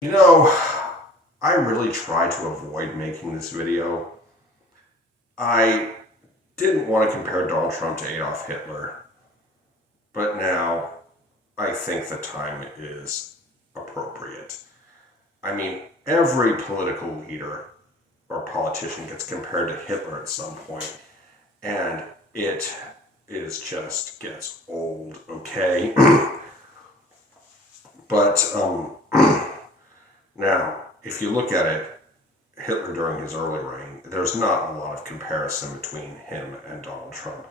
You know, I really tried to avoid making this video. I didn't want to compare Donald Trump to Adolf Hitler, but now I think the time is appropriate. I mean, every political leader or politician gets compared to Hitler at some point, and it is just gets old, okay? But now, if you look at it, Hitler during his early reign, there's not a lot of comparison between him and Donald Trump.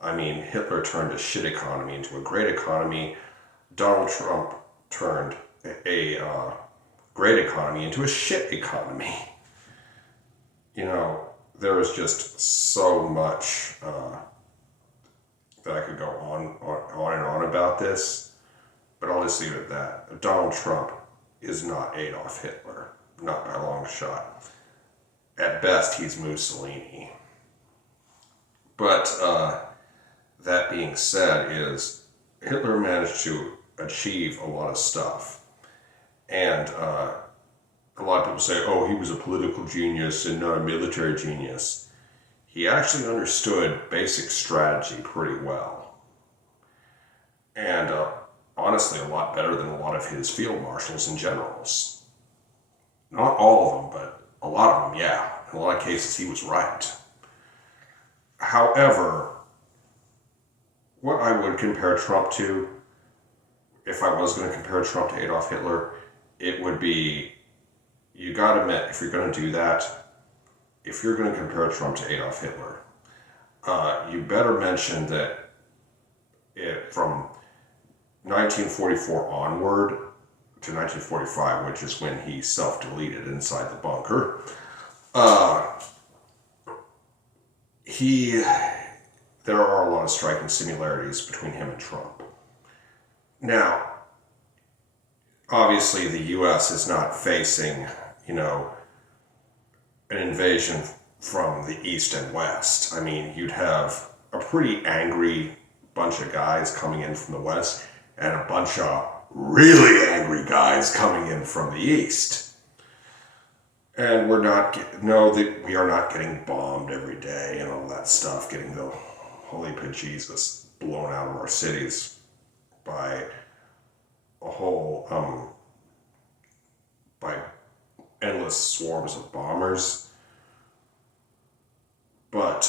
I mean, Hitler turned a shit economy into a great economy. Donald Trump turned a great economy into a shit economy. You know, there is just so much that I could go on and on about this, but I'll just leave it at that. Donald Trump is not Adolf Hitler, not by a long shot. At best, he's Mussolini. But that being said, is Hitler managed to achieve a lot of stuff, and a lot of people say, "Oh, he was a political genius and not a military genius." He actually understood basic strategy pretty well, and honestly, a lot better than a lot of his field marshals and generals. Not all of them, but a lot of them, yeah. In a lot of cases, he was right. However, what I would compare Trump to, if I was going to compare Trump to Adolf Hitler, it would be, you gotta admit, if you're going to do that, if you're going to compare Trump to Adolf Hitler, you better mention that from 1944 onward to 1945, which is when he self-deleted inside the bunker, there are a lot of striking similarities between him and Trump. Now, obviously, the U.S. is not facing, an invasion from the East and West. I mean, you'd have a pretty angry bunch of guys coming in from the West and a bunch of really angry guys coming in from the East. And we are not getting bombed every day and all that stuff, getting the holy bejesus blown out of our cities by by endless swarms of bombers. But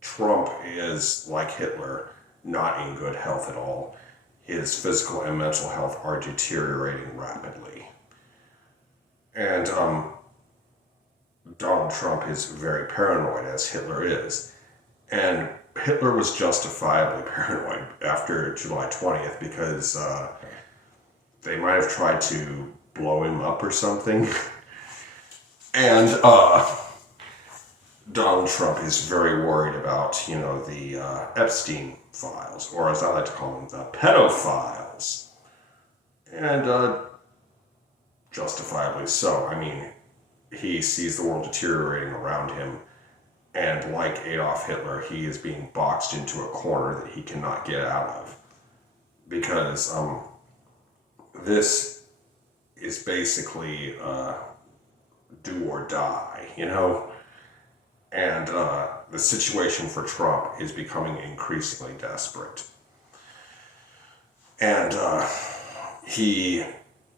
Trump is, like Hitler, not in good health at all. His physical and mental health are deteriorating rapidly. And Donald Trump is very paranoid, as Hitler is. And Hitler was justifiably paranoid after July 20th because they might have tried to blow him up or something. And Donald Trump is very worried about, the Epstein files, or as I like to call them, the pedophiles. And justifiably so. I mean, he sees the world deteriorating around him, and like Adolf Hitler, he is being boxed into a corner that he cannot get out of. Because this is basically do or die, And the situation for Trump is becoming increasingly desperate. And he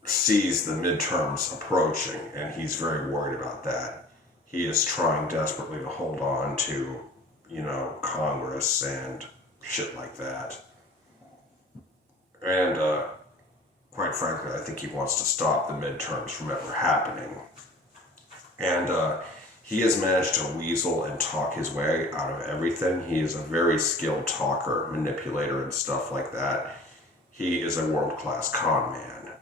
sees the midterms approaching, and he's very worried about that. He is trying desperately to hold on to, Congress and shit like that. And quite frankly, I think he wants to stop the midterms from ever happening. And he has managed to weasel and talk his way out of everything. He is a very skilled talker, manipulator, and stuff like that. He is a world-class con man.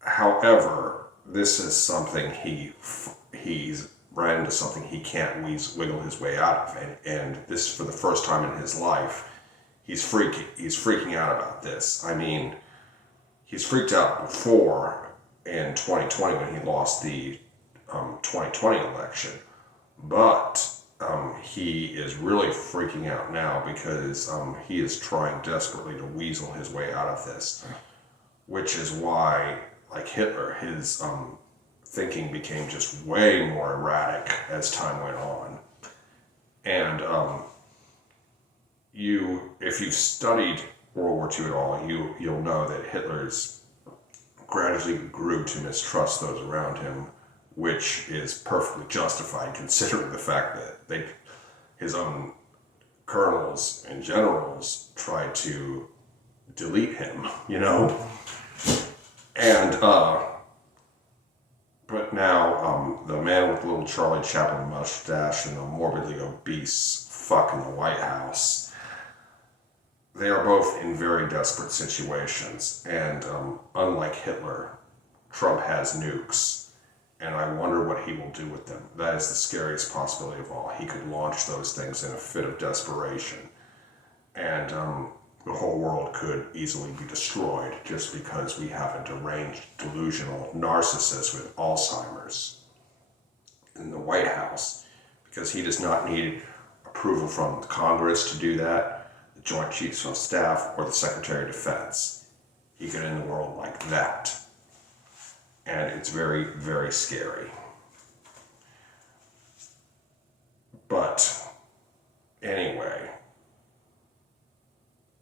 However, this is something he's ran into something he can't wiggle his way out of, and this for the first time in his life, he's freaking out about this. I mean, he's freaked out before in 2020 when he lost the 2020 election, but he is really freaking out now because he is trying desperately to weasel his way out of this. which is why, like Hitler, his thinking became just way more erratic as time went on. And if you've studied World War II at all, you'll know that Hitler's gradually grew to mistrust those around him, which is perfectly justified considering the fact that his own colonels and generals tried to delete him, you know? And, but now, the man with the little Charlie Chaplin mustache and the morbidly obese fuck in the White House, they are both in very desperate situations. And unlike Hitler, Trump has nukes. And I wonder what he will do with them. That is the scariest possibility of all. He could launch those things in a fit of desperation. And the whole world could easily be destroyed just because we have a deranged, delusional narcissist with Alzheimer's in the White House. Because he does not need approval from the Congress to do that, the Joint Chiefs of Staff, or the Secretary of Defense. He could end the world like that. And it's very, very scary. But anyway,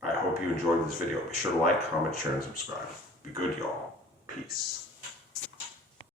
I hope you enjoyed this video. Be sure to like, comment, share, and subscribe. Be good, y'all. Peace.